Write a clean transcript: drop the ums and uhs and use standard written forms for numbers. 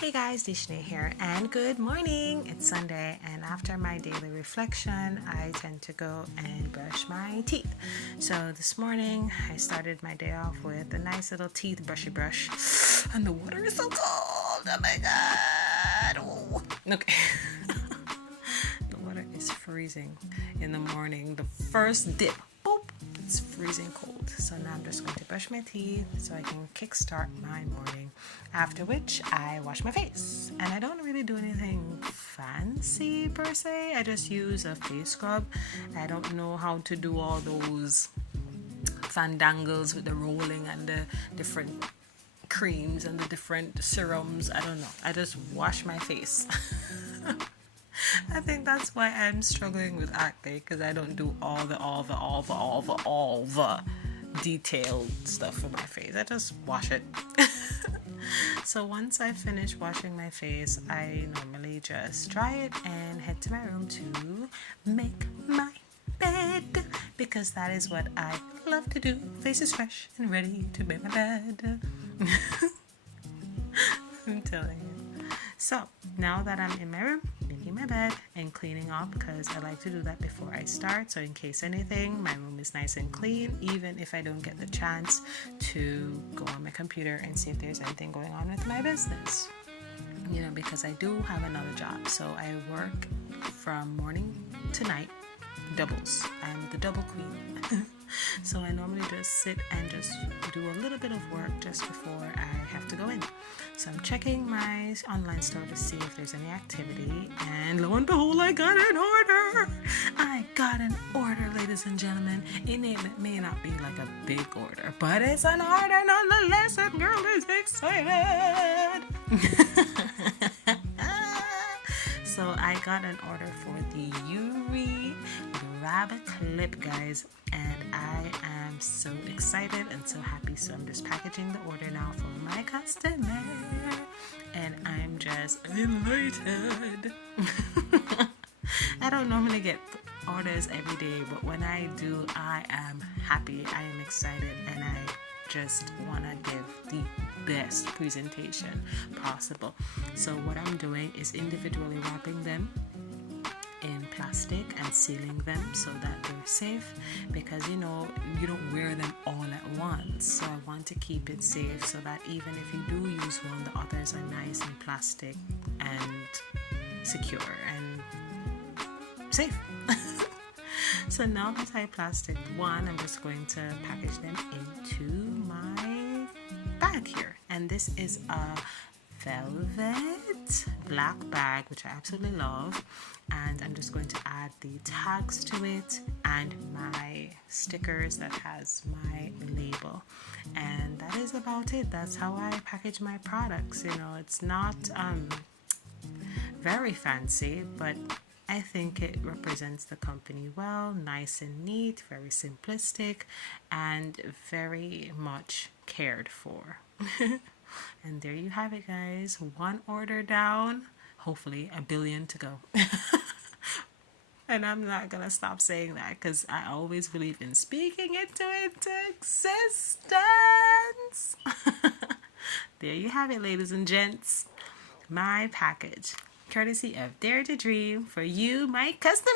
Hey guys, Dishne here, and good morning. It's Sunday, and after my daily reflection, I tend to go and brush my teeth. So this morning, I started my day off with a nice little teeth brushy brush, and the water is so cold. Oh my god! Oh. Okay. The water is freezing in the morning. The first dip, boop, it's freezing cold. So now I'm just going to brush my teeth so I can kickstart my morning. After which I wash my face. And I don't really do anything fancy per se. I just use a face scrub. I don't know how to do all those fandangles with the rolling and the different creams and the different serums. I don't know. I just wash my face. I think that's why I'm struggling with acne, because I don't do all the detailed stuff for my face. I just wash it. So once I finish washing my face, I normally just dry it and head to my room to make my bed, because that is what I love to do. Face is fresh and ready to make my bed. I'm telling you. So now that I'm in my room, making my bed and cleaning up, because I like to do that before I start. So in case anything, my room is nice and clean, even if I don't get the chance to go on my computer and see if there's anything going on with my business. You know, because I do have another job. So I work from morning to night, doubles. I'm the double queen. So I normally just sit and just do a little bit of work just before I have to go in. So I'm checking my online store to see if there's any activity, and lo and behold, I got an order. I got an order, ladies and gentlemen. It may not be like a big order, but it's an order nonetheless, and girl is excited. So I got an order for the Yuri Grab Clip, guys, and I am so excited and so happy. So I'm just packaging the order now for my customer, and I'm just elated. I don't normally get orders every day, but when I do, I am happy, I am excited, and I just want to give the best presentation possible. So what I'm doing is individually wrapping them in plastic and sealing them so that they're safe, because you know you don't wear them all at once. So I want to keep it safe so that even if you do use one, the others are nice and plastic and secure and safe. So now that I plastic one, I'm just going to package them into my bag here, and this is a velvet black bag, which I absolutely love, and I'm just going to add the tags to it and my stickers that has my label, and that is about it. That's how I package my products. You know, it's not very fancy, but I think it represents the company well, nice and neat, very simplistic, and very much cared for. And there you have it, guys. One order down, hopefully a billion to go. And I'm not gonna stop saying that, because I always believe in speaking it into existence. There you have it, ladies and gents. My package, courtesy of Dare to Dream, for you, my customer.